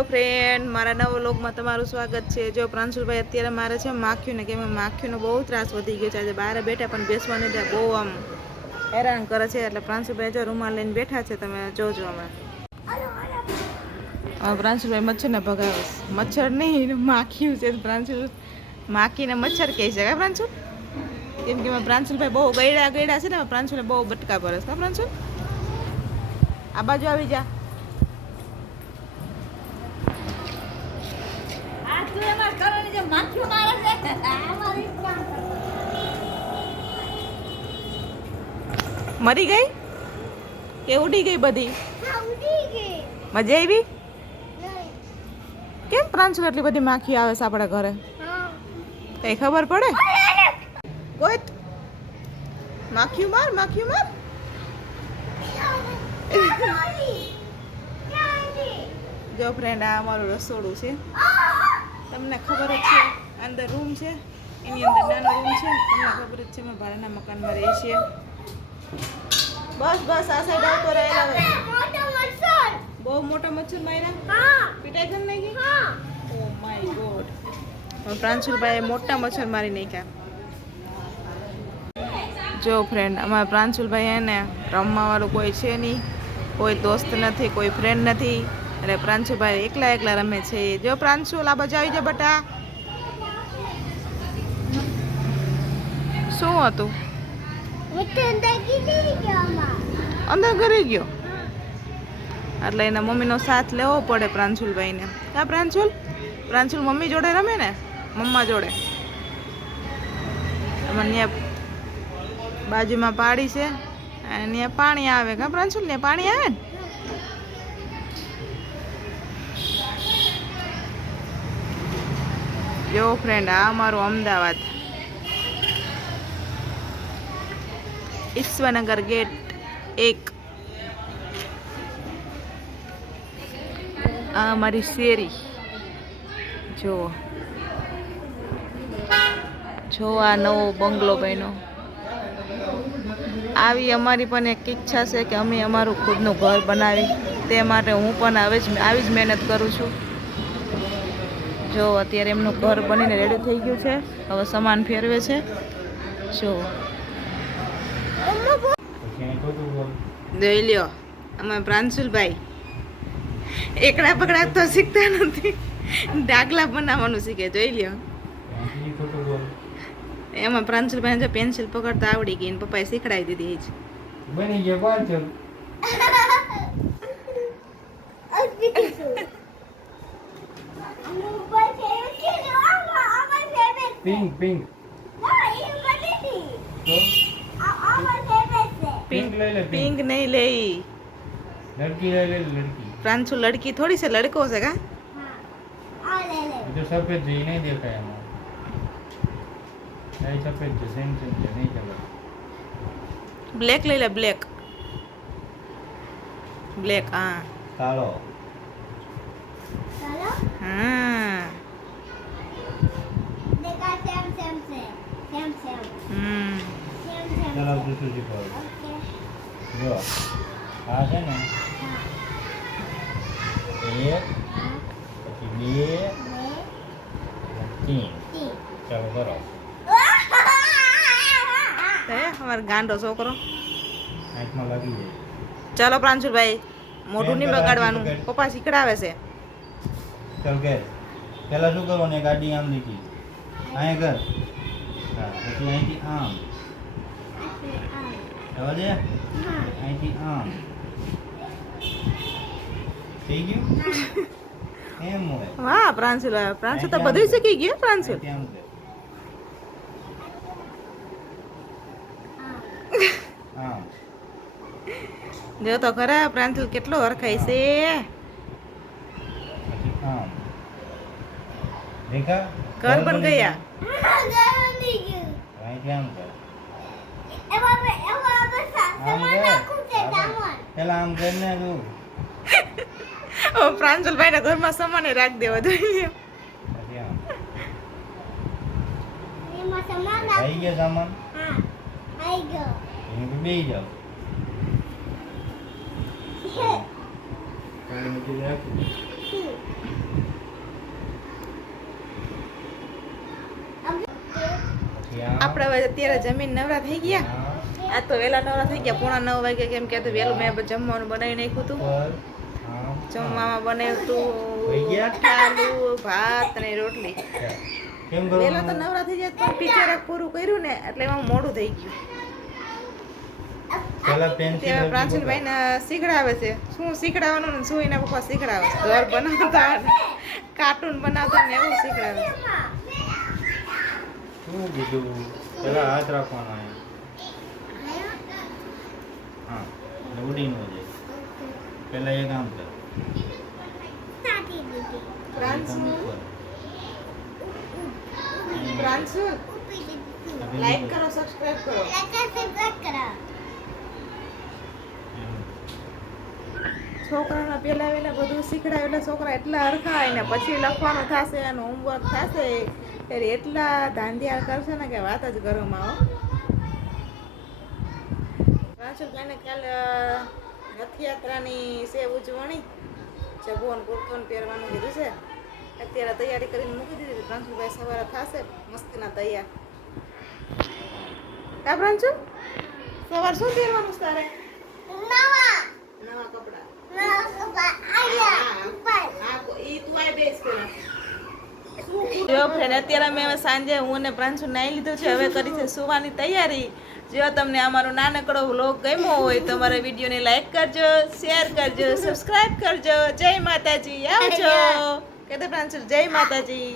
Hello friend, મારા નવા વ્લોગમાં તમારું સ્વાગત છે. જો પ્રાંશુલભાઈ અત્યારે મારે છે માખીને કે માખીનો બહુ ત્રાસ વધી ગયો છે. આજે બહાર બેઠા પણ બેસવાની ત્યાં બહુ આમ હેરાન કરે છે. એટલે પ્રાંશુલભાઈ જો રૂમાલ લઈને બેઠા છે, તમે જોજો. હમણાં પ્રાંશુલભાઈ મચ્છરને ભગાવે છે. મચ્છર નહીં, માખી છે. પ્રાંશુલ માખીને મચ્છર કહે છે. કા પ્રાંશુલ? કેમ કે પ્રાંશુલભાઈ બહુ ગયડા છે ને, પ્રાંશુલને બહુ બટકા ભરે છે. કા પ્રાંશુલ? આ બાજુ આવી જા. મરી ગઈ કે ઉડી ગઈ? બધી મજા આવી? કેમ પ્રાંશુલ એટલી બધી માખી આવે છે આપણા ઘરે? કઈ ખબર પડે? કોઈ માખ્યું માર. જો ફ્રેન્ડ, આ અમારું રસોડું છે. તમને ખબર જ છે, અંદર રૂમ છે, એની અંદર નાનો રૂમ છે. તમને ખબર જ છે, અમે ભાડાના મકાનમાં રહીએ છીએ. બસ આ સાઈડ આવતો રહેલા. બહુ મોટા મચ્છર માર્યા? પીટાઈ કરી નાખી? Oh my God. પ્રાંશુલભાઈ મોટા મચ્છર મારી નાખ્યા. જો ફ્રેન્ડ, અમારા પ્રાંશુલભાઈ એને રમવા વાળું કોઈ છે નહીં, કોઈ દોસ્ત નથી, કોઈ ફ્રેન્ડ નથી. એટલે પ્રાંશુલભાઈ એકલા રમે છે. જો પ્રાંશુલ, આ બાજુ આવી જા બટા. શું હતું? અંદર ઘરે ગયો એટલે એના મમ્મીનો સાથ લેવો પડે પ્રાંશુલભાઈને. હા પ્રાંશુલ મમ્મી જોડે રમે ને, મમ્મા જોડે. ત્યાં બાજુમાં પાડી છે અને ત્યાં પાણી આવે. કા પ્રાંશુલ? ત્યાં પાણી આવે ને. જો ફ્રેન્ડ, આ અમારું અમદાવાદ, ઈશ્વરનગર ગેટ 1. આ અમારી શેરી જો આ નવો બંગલો બન્યો. આવી અમારી પણ એક ઈચ્છા છે કે અમે અમારું ખુદનું ઘર બનાવી. તે માટે હું પણ આવી જ મહેનત કરું છું. જો અત્યારે એમનું ઘર બનીને રેડી થઈ ગયું છે. હવે સામાન ફેરવે છે. જો જોઈ લ્યો, અમે પ્રાંશુલભાઈ એકડા પકડા તો શીખતા નથી, ડાગલા બનાવવાનું શીખે. જોઈ લ્યો, એમાં પ્રાંશુલભાઈ જો પેન્સિલ પકડતા આવડી ગઈ, પપ્પાએ શીખડાવી દીધી. બની ગયો પિંક નહીં લે, લડકી લે. પ્રાંશુલ લડકી થોડી છે, લડકો છે. કા સફેદ છે, નહીં દેખાય. સફેદ છે, સેમ છે, નહીં ખબર. બ્લેક લઈ લે, બ્લેક. હા કાળો. હા ચલો દૂસરું શીખવાડું. જો આ છે ને, 1 પછી 2 ચાલો કરો. અમારો ગાંડો છોકરો આંખમાં લાગી જાય. ચાલો પ્રાંશુલભાઈ, મોઢું નહીં બગાડવાનું, પપ્પા શીખડાવે છે. ચાલ કે પેલા શું કરવાનું? એક ગાડી આમ લીધી, અહીંયા કર. હા, પછી અહીંથી આમ જવા દે, અહીંથી આમ થઈ ગયું. એમ હોય. વાહ પ્રાંશુલ તો બધું શીખી ગયો. પ્રાંશુલ જો તો ખરા પ્રાંશુલ કેટલો હરખાય છે. ઘર બન ગયા. પ્રાંશુલભાઈ ના ઘરમાં સામાન રાખ દેવા જોઈએ. બે જાવ. આપણે હવે અત્યારે જમીન નવરા થઈ ગયા. આ તો વહેલા નવરા થઈ ગયા, 9:30 વાગે, કેમ કે તો વહેલું મેં જમવાનું બનાવી નાખ્યું હતું. જમવામાં બનાવ્યું હતું આલુ, ભાત અને રોટલી. વહેલા તો નવરા થઈ જાય તો પિક્ચર પૂરું કર્યું ને એટલે એમાં મોડું થઈ ગયું. પ્રાંશુલભાઈ ને શીખડાવે છે, શું શીખડાવવાનું ને શું એના પપ્પા શીખડાવે છે. ઘર બનાવતા, કાર્ટૂન બનાવતા ને એવું શીખડાવે છે. શું કીધું? પેલા હાથ રાખવાનો હા, ઉડી ન જાય. પેલા એ કામ કર. પ્રાંશુલ લાઈક કરો, સબસ્ક્રાઇબ કરો. છોકરાને પેલા વેલા બધું શીખડાવે એટલે છોકરા એટલા હરખાય ને પછી લખવાનું થશે અને હોમવર્ક થશે ત્યારે એટલા ધાંધિયા કરશે ને કે વાત જ ઘરમાં આવો. પ્રાંશુલભાઈને કાલે રથયાત્રાની છે ઉજવણી, જભોન કુર્તોન પહેરવાનું કીધું છે. અત્યારે તૈયારી કરીને મૂકી દીધી. પ્રાંશુલભાઈ સવારે થશે મસ્તીના તૈયાર. કા પ્રાંશુલ, સવાર શું પહેરવાનું છે તારે? નવા કપડા. જો ફ્રેન્ડ, અત્યારે મેં સાંજે હું અને પ્રાંશુલ નાઈ લીધું છે. હવે કરી છે સુવાની તૈયારી. જો તમને અમારો નાનકડો વ્લોગ ગમ્યો હોય તો અમારા વિડીયોને લાઈક કરજો, શેર કરજો, સબસ્ક્રાઇબ કરજો. જય માતાજી, આવજો. કે પ્રાંશુલ જય માતાજી.